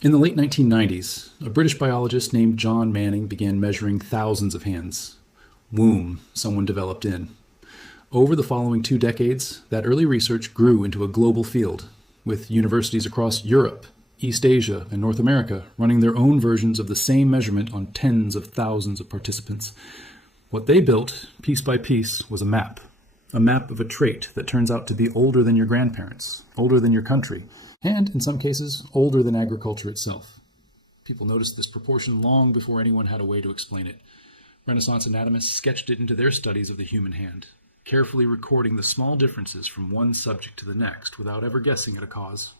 In the late 1990s, a British biologist named John Manning began measuring thousands of hands. Womb someone developed in. Over the following 2 decades, that early research grew into a global field, with universities across Europe, East Asia, and North America running their own versions of the same measurement on tens of thousands of participants. What they built, piece by piece, was a map of a trait that turns out to be older than your grandparents, older than your country, and, in some cases, older than agriculture itself. People noticed this proportion long before anyone had a way to explain it. Renaissance anatomists sketched it into their studies of the human hand, carefully recording the small differences from one subject to the next without ever guessing at a cause.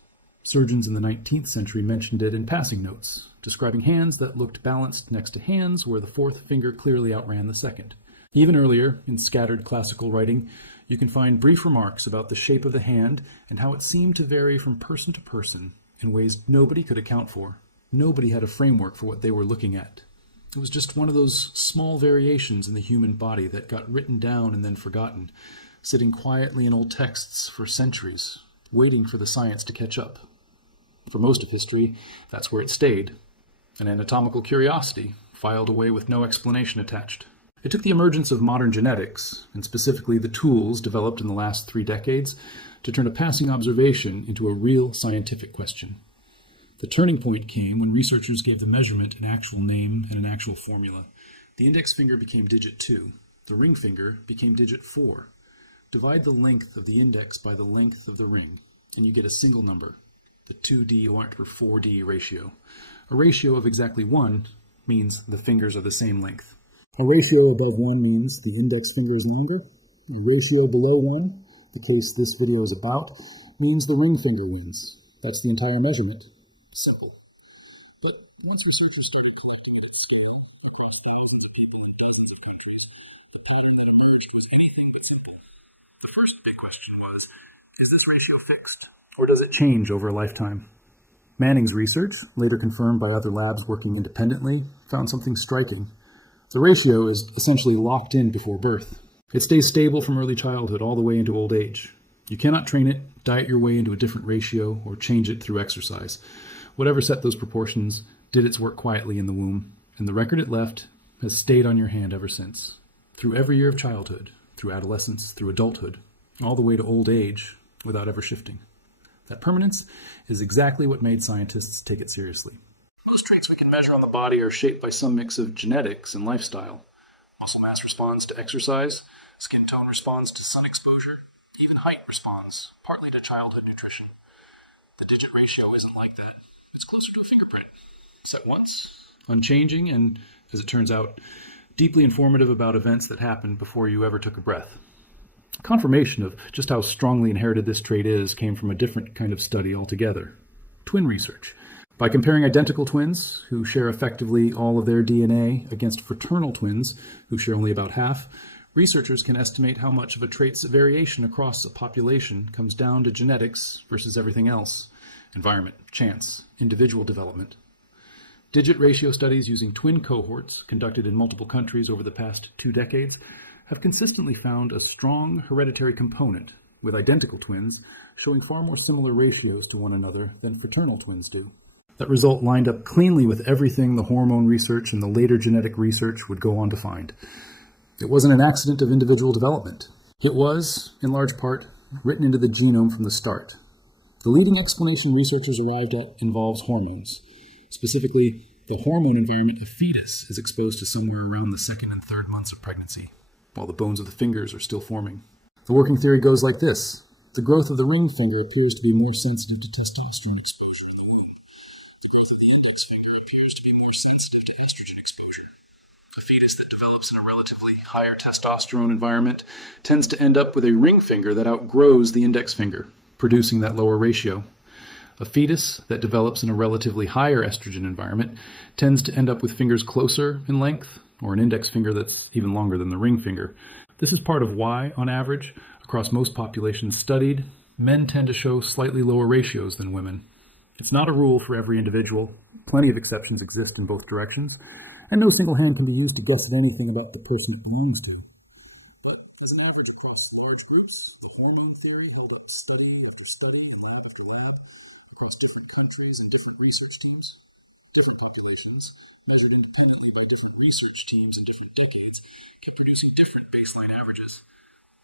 Surgeons in the 19th century mentioned it in passing notes, describing hands that looked balanced next to hands where the fourth finger clearly outran the second. Even earlier, in scattered classical writing, you can find brief remarks about the shape of the hand and how it seemed to vary from person to person in ways nobody could account for. Nobody had a framework for what they were looking at. It was just one of those small variations in the human body that got written down and then forgotten, sitting quietly in old texts for centuries, waiting for the science to catch up. For most of history, that's where it stayed, an anatomical curiosity, filed away with no explanation attached. It took the emergence of modern genetics, and specifically the tools developed in the last 3 decades, to turn a passing observation into a real scientific question. The turning point came when researchers gave the measurement an actual name and an actual formula. The index finger became digit 2. The ring finger became digit 4. Divide the length of the index by the length of the ring, and you get a single number, the 2D or 4D ratio. A ratio of exactly 1 means the fingers are the same length. A ratio above 1 means the index finger is longer. A ratio below 1, the case this video is about, means the ring finger wins. That's the entire measurement. Simple. But once researchers started collecting it, the first big question was, is this ratio fixed? Or does it change over a lifetime? Manning's research, later confirmed by other labs working independently, found something striking. The ratio is essentially locked in before birth. It stays stable from early childhood all the way into old age. You cannot train it, diet your way into a different ratio, or change it through exercise. Whatever set those proportions did its work quietly in the womb, and the record it left has stayed on your hand ever since. Through every year of childhood, through adolescence, through adulthood, all the way to old age, without ever shifting. That permanence is exactly what made scientists take it seriously. Most traits we can measure on the body are shaped by some mix of genetics and lifestyle. Muscle mass responds to exercise, skin tone responds to sun exposure, even height responds, partly to childhood nutrition. The digit ratio isn't like that. It's closer to a fingerprint. Set once, unchanging, and, as it turns out, deeply informative about events that happened before you ever took a breath. Confirmation of just how strongly inherited this trait is came from a different kind of study altogether. Twin research. By comparing identical twins, who share effectively all of their DNA, against fraternal twins, who share only about half, researchers can estimate how much of a trait's variation across a population comes down to genetics versus everything else: environment, chance, individual development. Digit ratio studies using twin cohorts, conducted in multiple countries over the past 2 decades, have consistently found a strong hereditary component, with identical twins showing far more similar ratios to one another than fraternal twins do. That result lined up cleanly with everything the hormone research and the later genetic research would go on to find. It wasn't an accident of individual development. It was, in large part, written into the genome from the start. The leading explanation researchers arrived at involves hormones. Specifically, the hormone environment a fetus is exposed to somewhere around the 2nd and 3rd months of pregnancy, while the bones of the fingers are still forming. The working theory goes like this. The growth of the ring finger appears to be more sensitive to testosterone exposure. Higher testosterone environment tends to end up with a ring finger that outgrows the index finger, producing that lower ratio. A fetus that develops in a relatively higher estrogen environment tends to end up with fingers closer in length, or an index finger that's even longer than the ring finger. This is part of why, on average, across most populations studied, men tend to show slightly lower ratios than women. It's not a rule for every individual. Plenty of exceptions exist in both directions, and no single hand can be used to guess at anything about the person it belongs to. But as an average across large groups, the hormone theory held up study after study, lab after lab, across different countries and different research teams. Different populations, measured independently by different research teams in different decades, can produce different baseline averages.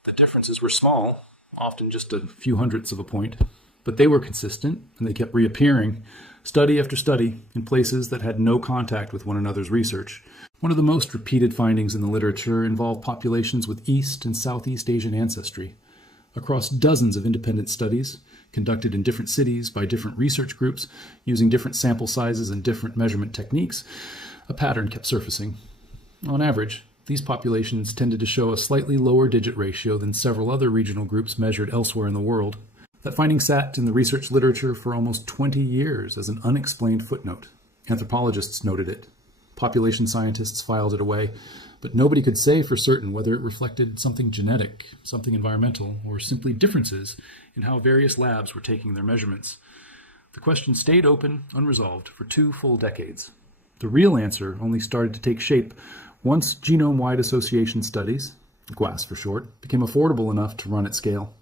The differences were small, often just a few hundredths of a point, but they were consistent and they kept reappearing, study after study, in places that had no contact with one another's research. One of the most repeated findings in the literature involved populations with East and Southeast Asian ancestry. Across dozens of independent studies, conducted in different cities by different research groups, using different sample sizes and different measurement techniques, a pattern kept surfacing. On average, these populations tended to show a slightly lower digit ratio than several other regional groups measured elsewhere in the world. That finding sat in the research literature for almost 20 years as an unexplained footnote. Anthropologists noted it. Population scientists filed it away, but nobody could say for certain whether it reflected something genetic, something environmental, or simply differences in how various labs were taking their measurements. The question stayed open, unresolved, for 2 full decades. The real answer only started to take shape once genome-wide association studies, GWAS for short, became affordable enough to run at scale.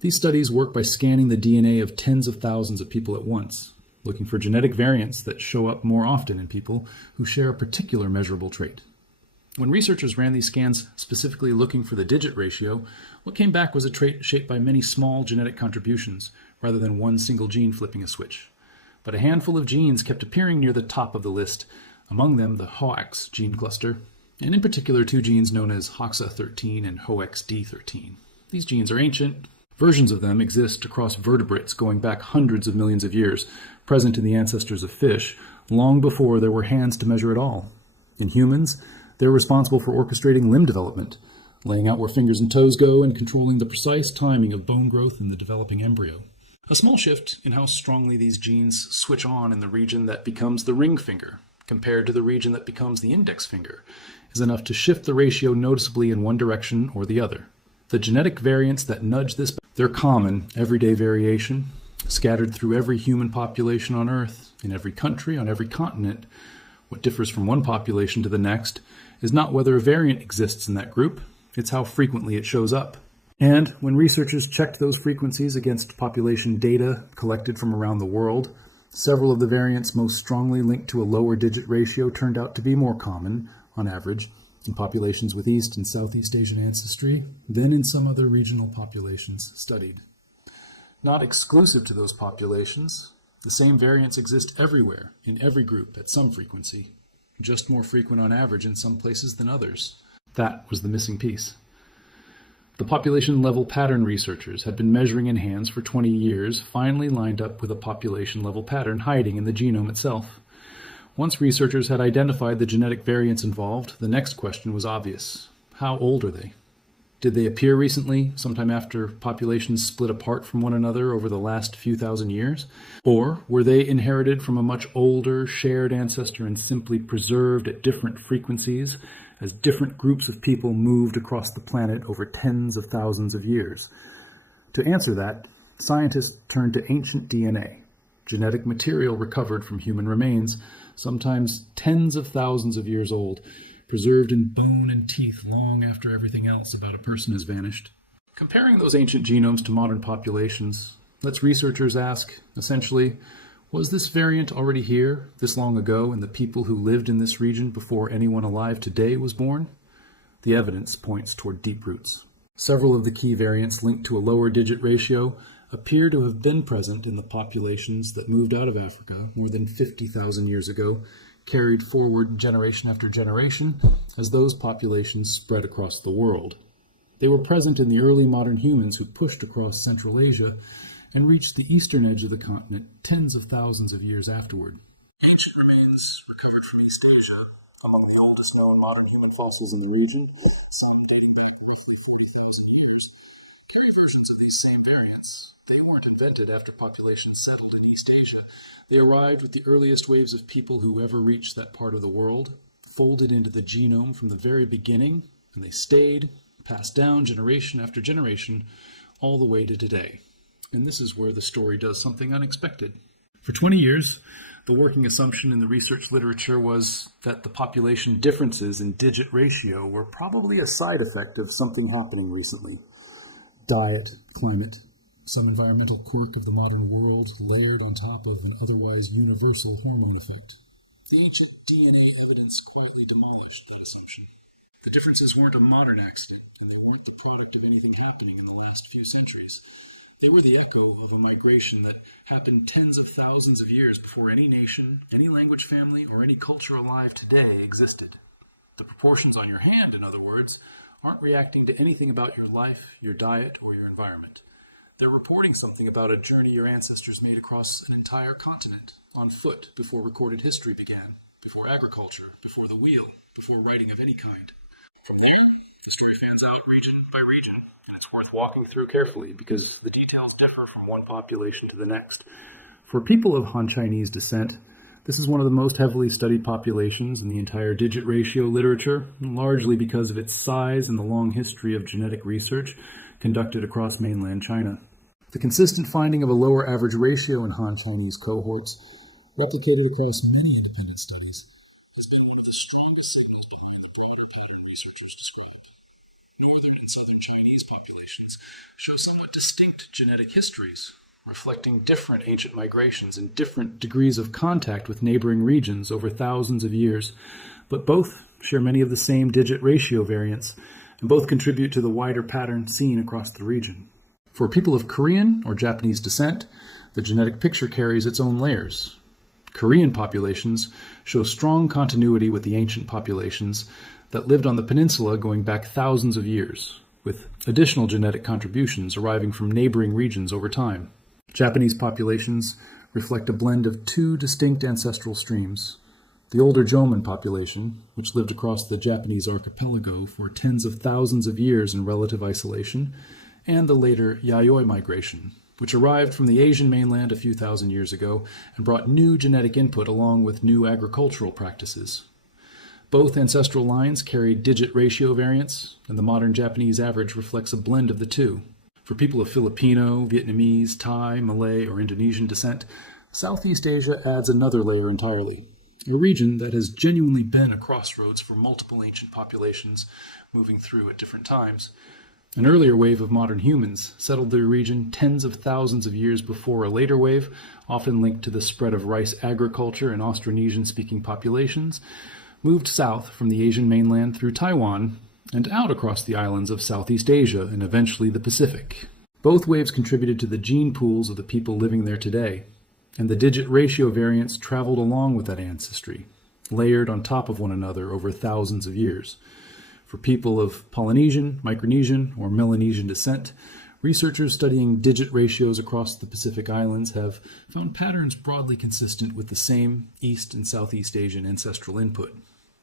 These studies work by scanning the DNA of tens of thousands of people at once, looking for genetic variants that show up more often in people who share a particular measurable trait. When researchers ran these scans specifically looking for the digit ratio, what came back was a trait shaped by many small genetic contributions, rather than one single gene flipping a switch. But a handful of genes kept appearing near the top of the list, among them the HOX gene cluster, and in particular 2 genes known as HOXA13 and HOXD13. These genes are ancient. Versions of them exist across vertebrates going back hundreds of millions of years, present in the ancestors of fish, long before there were hands to measure at all. In humans, they're responsible for orchestrating limb development, laying out where fingers and toes go, and controlling the precise timing of bone growth in the developing embryo. A small shift in how strongly these genes switch on in the region that becomes the ring finger, compared to the region that becomes the index finger, is enough to shift the ratio noticeably in one direction or the other. The genetic variants that nudge this, they're common, everyday variation, scattered through every human population on Earth, in every country, on every continent. What differs from one population to the next is not whether a variant exists in that group, it's how frequently it shows up. And when researchers checked those frequencies against population data collected from around the world, several of the variants most strongly linked to a lower digit ratio turned out to be more common, on average, in populations with East and Southeast Asian ancestry than in some other regional populations studied. Not exclusive to those populations, the same variants exist everywhere, in every group at some frequency, just more frequent on average in some places than others. That was the missing piece. The population-level pattern researchers had been measuring in hands for 20 years, finally lined up with a population-level pattern hiding in the genome itself. Once researchers had identified the genetic variants involved, the next question was obvious. How old are they? Did they appear recently, sometime after populations split apart from one another over the last few thousand years? Or were they inherited from a much older, shared ancestor and simply preserved at different frequencies as different groups of people moved across the planet over tens of thousands of years? To answer that, scientists turned to ancient DNA, genetic material recovered from human remains, sometimes tens of thousands of years old, preserved in bone and teeth long after everything else about a person has vanished. Comparing those ancient genomes to modern populations lets researchers ask, essentially, was this variant already here this long ago in the people who lived in this region before anyone alive today was born? The evidence points toward deep roots. Several of the key variants linked to a lower digit ratio appear to have been present in the populations that moved out of Africa more than 50,000 years ago, carried forward generation after generation as those populations spread across the world. They were present in the early modern humans who pushed across Central Asia and reached the eastern edge of the continent tens of thousands of years afterward. Ancient remains recovered from East Asia, among the oldest known modern human fossils in the region, some dating back roughly 40,000 years, carry versions of these same variants. They weren't invented after populations settled in East Asia. They arrived with the earliest waves of people who ever reached that part of the world, folded into the genome from the very beginning, and they stayed, passed down generation after generation, all the way to today. And this is where the story does something unexpected. For 20 years, the working assumption in the research literature was that the population differences in digit ratio were probably a side effect of something happening recently. Diet, climate, some environmental quirk of the modern world layered on top of an otherwise universal hormone effect. The ancient DNA evidence quietly demolished that assumption. The differences weren't a modern accident, and they weren't the product of anything happening in the last few centuries. They were the echo of a migration that happened tens of thousands of years before any nation, any language family, or any culture alive today existed. The proportions on your hand, in other words, aren't reacting to anything about your life, your diet, or your environment. They're reporting something about a journey your ancestors made across an entire continent, on foot, before recorded history began, before agriculture, before the wheel, before writing of any kind. From there, history fans out region by region, and it's worth walking through carefully because the details differ from one population to the next. For people of Han Chinese descent, this is one of the most heavily studied populations in the entire digit ratio literature, largely because of its size and the long history of genetic research conducted across mainland China. The consistent finding of a lower average ratio in Han Chinese cohorts, replicated across many independent studies, has been one of the strongest signals behind the prenatal pattern researchers describe. Northern and southern Chinese populations show somewhat distinct genetic histories, reflecting different ancient migrations and different degrees of contact with neighboring regions over thousands of years, but both share many of the same digit ratio variants, and both contribute to the wider pattern seen across the region. For people of Korean or Japanese descent, the genetic picture carries its own layers. Korean populations show strong continuity with the ancient populations that lived on the peninsula going back thousands of years, with additional genetic contributions arriving from neighboring regions over time. Japanese populations reflect a blend of two distinct ancestral streams. The older Jomon population, which lived across the Japanese archipelago for tens of thousands of years in relative isolation, and the later Yayoi migration, which arrived from the Asian mainland a few thousand years ago and brought new genetic input along with new agricultural practices. Both ancestral lines carried digit ratio variants, and the modern Japanese average reflects a blend of the two. For people of Filipino, Vietnamese, Thai, Malay, or Indonesian descent, Southeast Asia adds another layer entirely, a region that has genuinely been a crossroads for multiple ancient populations moving through at different times. An earlier wave of modern humans settled the region tens of thousands of years before a later wave, often linked to the spread of rice agriculture in Austronesian-speaking populations, moved south from the Asian mainland through Taiwan and out across the islands of Southeast Asia and eventually the Pacific. Both waves contributed to the gene pools of the people living there today, and the digit ratio variants traveled along with that ancestry, layered on top of one another over thousands of years. For people of Polynesian, Micronesian, or Melanesian descent, researchers studying digit ratios across the Pacific Islands have found patterns broadly consistent with the same East and Southeast Asian ancestral input,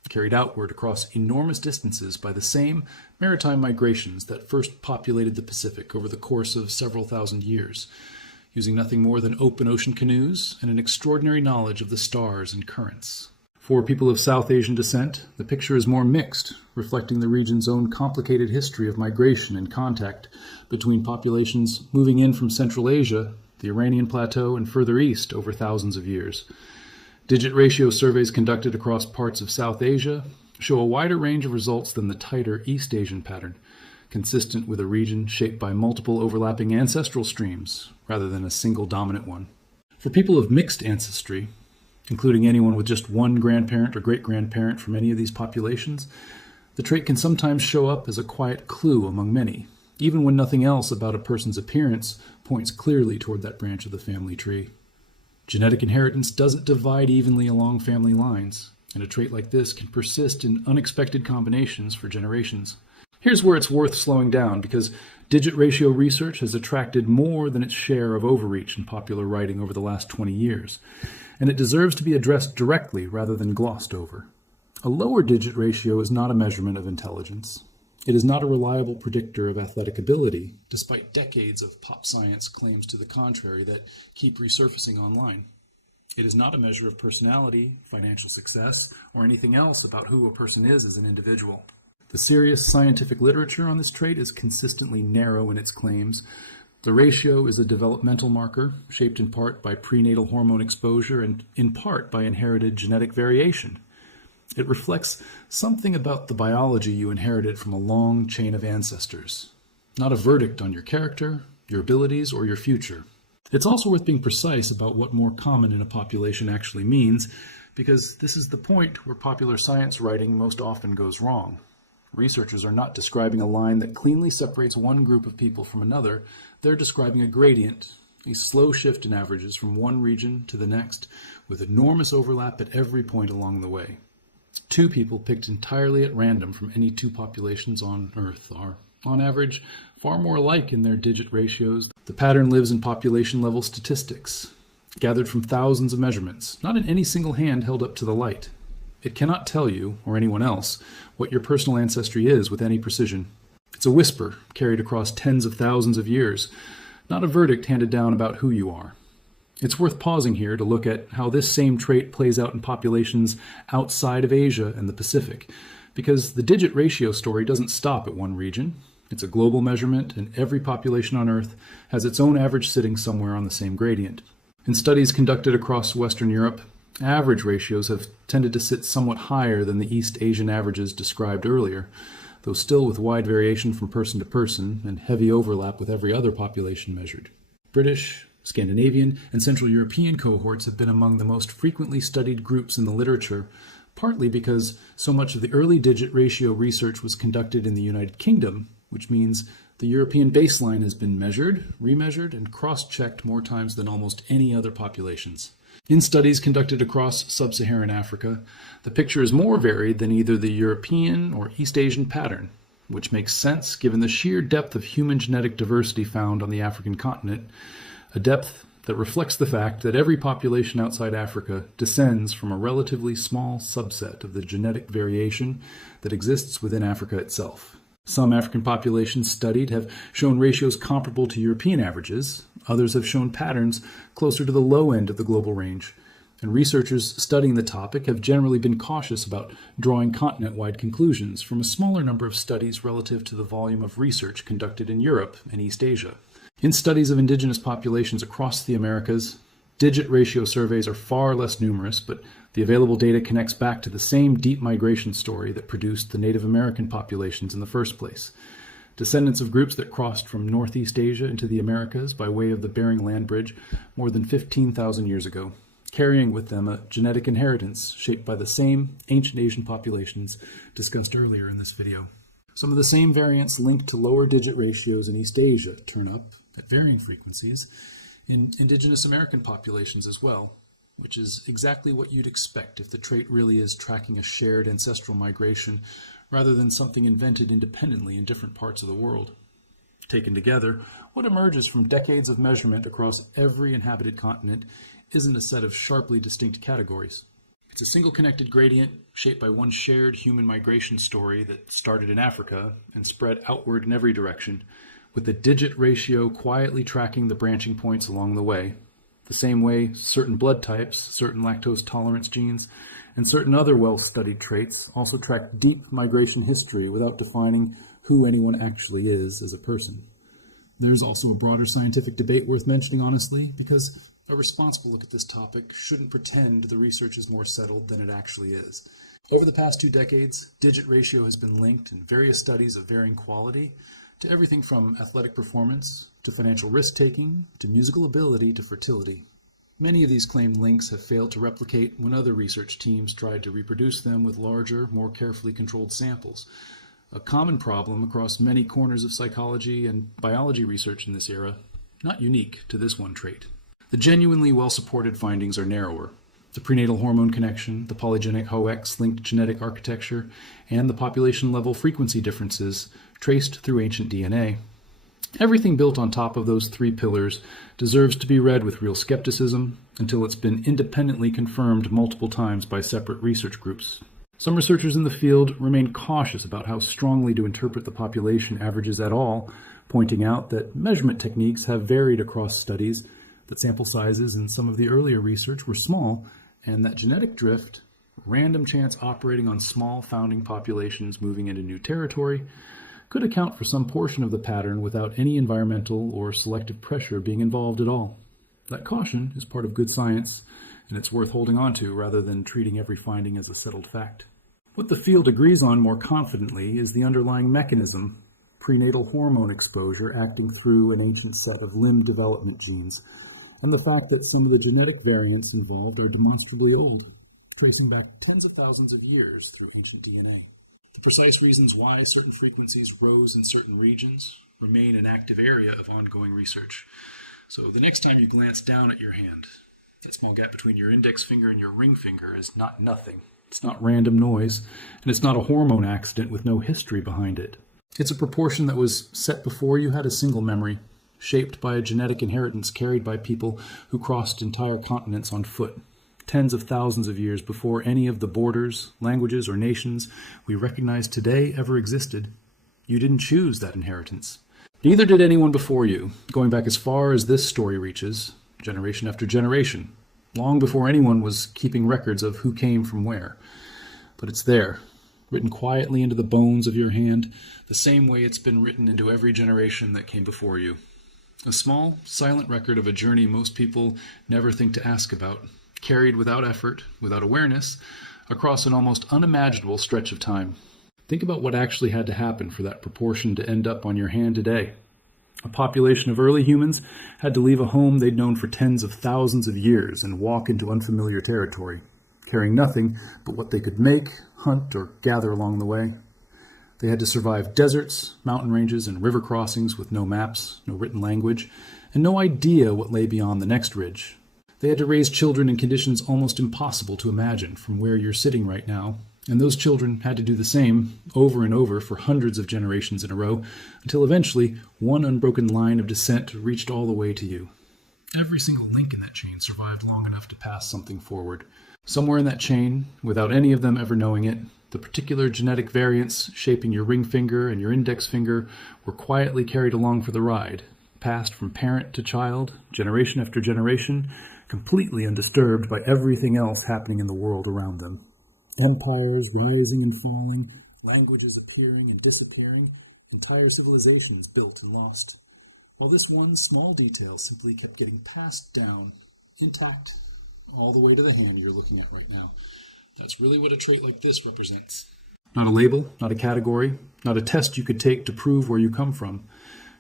carried outward across enormous distances by the same maritime migrations that first populated the Pacific over the course of several thousand years, using nothing more than open ocean canoes and an extraordinary knowledge of the stars and currents. For people of South Asian descent, the picture is more mixed, reflecting the region's own complicated history of migration and contact between populations moving in from Central Asia, the Iranian Plateau, and further east over thousands of years. Digit ratio surveys conducted across parts of South Asia show a wider range of results than the tighter East Asian pattern, consistent with a region shaped by multiple overlapping ancestral streams rather than a single dominant one. For people of mixed ancestry, including anyone with just one grandparent or great-grandparent from any of these populations, the trait can sometimes show up as a quiet clue among many, even when nothing else about a person's appearance points clearly toward that branch of the family tree. Genetic inheritance doesn't divide evenly along family lines, and a trait like this can persist in unexpected combinations for generations. Here's where it's worth slowing down, because digit ratio research has attracted more than its share of overreach in popular writing over the last 20 years, and it deserves to be addressed directly rather than glossed over. A lower digit ratio is not a measurement of intelligence. It is not a reliable predictor of athletic ability, despite decades of pop science claims to the contrary that keep resurfacing online. It is not a measure of personality, financial success, or anything else about who a person is as an individual. The serious scientific literature on this trait is consistently narrow in its claims. The ratio is a developmental marker, shaped in part by prenatal hormone exposure and in part by inherited genetic variation. It reflects something about the biology you inherited from a long chain of ancestors, not a verdict on your character, your abilities, or your future. It's also worth being precise about what more common in a population actually means, because this is the point where popular science writing most often goes wrong. Researchers are not describing a line that cleanly separates one group of people from another. They're describing a gradient, a slow shift in averages from one region to the next, with enormous overlap at every point along the way. Two people picked entirely at random from any two populations on Earth are, on average, far more alike in their digit ratios. The pattern lives in population-level statistics, gathered from thousands of measurements, not in any single hand held up to the light. It cannot tell you, or anyone else, what your personal ancestry is with any precision. It's a whisper carried across tens of thousands of years, not a verdict handed down about who you are. It's worth pausing here to look at how this same trait plays out in populations outside of Asia and the Pacific, because the digit ratio story doesn't stop at one region. It's a global measurement, and every population on Earth has its own average sitting somewhere on the same gradient. In studies conducted across Western Europe, average ratios have tended to sit somewhat higher than the East Asian averages described earlier, though still with wide variation from person to person and heavy overlap with every other population measured. British, Scandinavian, and Central European cohorts have been among the most frequently studied groups in the literature, partly because so much of the early digit ratio research was conducted in the United Kingdom, which means the European baseline has been measured, remeasured, and cross-checked more times than almost any other populations. In studies conducted across sub-Saharan Africa, the picture is more varied than either the European or East Asian pattern, which makes sense given the sheer depth of human genetic diversity found on the African continent, a depth that reflects the fact that every population outside Africa descends from a relatively small subset of the genetic variation that exists within Africa itself. Some African populations studied have shown ratios comparable to European averages. Others have shown patterns closer to the low end of the global range. And researchers studying the topic have generally been cautious about drawing continent-wide conclusions from a smaller number of studies relative to the volume of research conducted in Europe and East Asia. In studies of indigenous populations across the Americas, digit ratio surveys are far less numerous, but the available data connects back to the same deep migration story that produced the Native American populations in the first place. Descendants of groups that crossed from Northeast Asia into the Americas by way of the Bering Land Bridge more than 15,000 years ago, carrying with them a genetic inheritance shaped by the same ancient Asian populations discussed earlier in this video. Some of the same variants linked to lower digit ratios in East Asia turn up at varying frequencies in indigenous American populations as well, which is exactly what you'd expect if the trait really is tracking a shared ancestral migration rather than something invented independently in different parts of the world. Taken together, what emerges from decades of measurement across every inhabited continent isn't a set of sharply distinct categories. It's a single connected gradient shaped by one shared human migration story that started in Africa and spread outward in every direction, with the digit ratio quietly tracking the branching points along the way, the same way certain blood types, certain lactose tolerance genes, and certain other well-studied traits also track deep migration history without defining who anyone actually is as a person. There's also a broader scientific debate worth mentioning honestly, because a responsible look at this topic shouldn't pretend the research is more settled than it actually is. Over the past 2 decades, digit ratio has been linked in various studies of varying quality to everything from athletic performance, to financial risk-taking, to musical ability, to fertility. Many of these claimed links have failed to replicate when other research teams tried to reproduce them with larger, more carefully controlled samples. A common problem across many corners of psychology and biology research in this era, not unique to this one trait. The genuinely well-supported findings are narrower. The prenatal hormone connection, the polygenic HOX-linked genetic architecture, and the population-level frequency differences traced through ancient DNA. Everything built on top of those 3 pillars deserves to be read with real skepticism until it's been independently confirmed multiple times by separate research groups. Some researchers in the field remain cautious about how strongly to interpret the population averages at all, pointing out that measurement techniques have varied across studies, that sample sizes in some of the earlier research were small, and that genetic drift, random chance operating on small founding populations moving into new territory, could account for some portion of the pattern without any environmental or selective pressure being involved at all. That caution is part of good science, and it's worth holding on to rather than treating every finding as a settled fact. What the field agrees on more confidently is the underlying mechanism prenatal hormone exposure acting through an ancient set of limb development genes, and the fact that some of the genetic variants involved are demonstrably old, tracing back tens of thousands of years through ancient DNA. The precise reasons why certain frequencies rose in certain regions remain an active area of ongoing research. So the next time you glance down at your hand, that small gap between your index finger and your ring finger is not nothing. It's not random noise, and it's not a hormone accident with no history behind it. It's a proportion that was set before you had a single memory, shaped by a genetic inheritance carried by people who crossed entire continents on foot, tens of thousands of years before any of the borders, languages, or nations we recognize today ever existed. You didn't choose that inheritance. Neither did anyone before you, going back as far as this story reaches, generation after generation, long before anyone was keeping records of who came from where. But it's there, written quietly into the bones of your hand, the same way it's been written into every generation that came before you. A small, silent record of a journey most people never think to ask about, carried without effort, without awareness, across an almost unimaginable stretch of time. Think about what actually had to happen for that proportion to end up on your hand today. A population of early humans had to leave a home they'd known for tens of thousands of years and walk into unfamiliar territory, carrying nothing but what they could make, hunt, or gather along the way. They had to survive deserts, mountain ranges, and river crossings with no maps, no written language, and no idea what lay beyond the next ridge. They had to raise children in conditions almost impossible to imagine from where you're sitting right now, and those children had to do the same over and over for hundreds of generations in a row, until eventually one unbroken line of descent reached all the way to you. Every single link in that chain survived long enough to pass something forward. Somewhere in that chain, without any of them ever knowing it, the particular genetic variants shaping your ring finger and your index finger were quietly carried along for the ride, passed from parent to child, generation after generation, completely undisturbed by everything else happening in the world around them. Empires rising and falling, languages appearing and disappearing, entire civilizations built and lost. While this one small detail simply kept getting passed down, intact, all the way to the hand you're looking at right now. That's really what a trait like this represents. Not a label, not a category, not a test you could take to prove where you come from.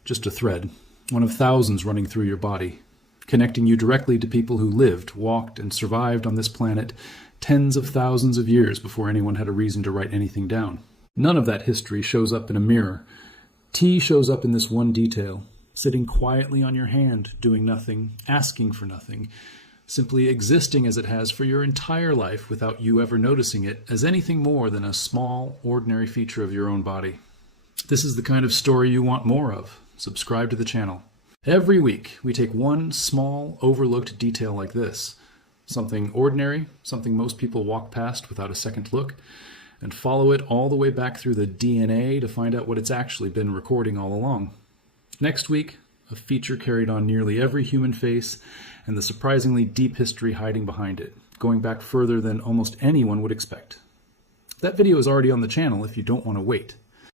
Just a thread, one of thousands running through your body, connecting you directly to people who lived, walked, and survived on this planet tens of thousands of years before anyone had a reason to write anything down. None of that history shows up in a mirror. T shows up in this one detail, sitting quietly on your hand, doing nothing, asking for nothing, simply existing as it has for your entire life without you ever noticing it as anything more than a small, ordinary feature of your own body. This is the kind of story you want more of. Subscribe to the channel. Every week, we take one small, overlooked detail like this, something ordinary, something most people walk past without a second look, and follow it all the way back through the DNA to find out what it's actually been recording all along. Next week, a feature carried on nearly every human face and the surprisingly deep history hiding behind it, going back further than almost anyone would expect. That video is already on the channel if you don't want to wait.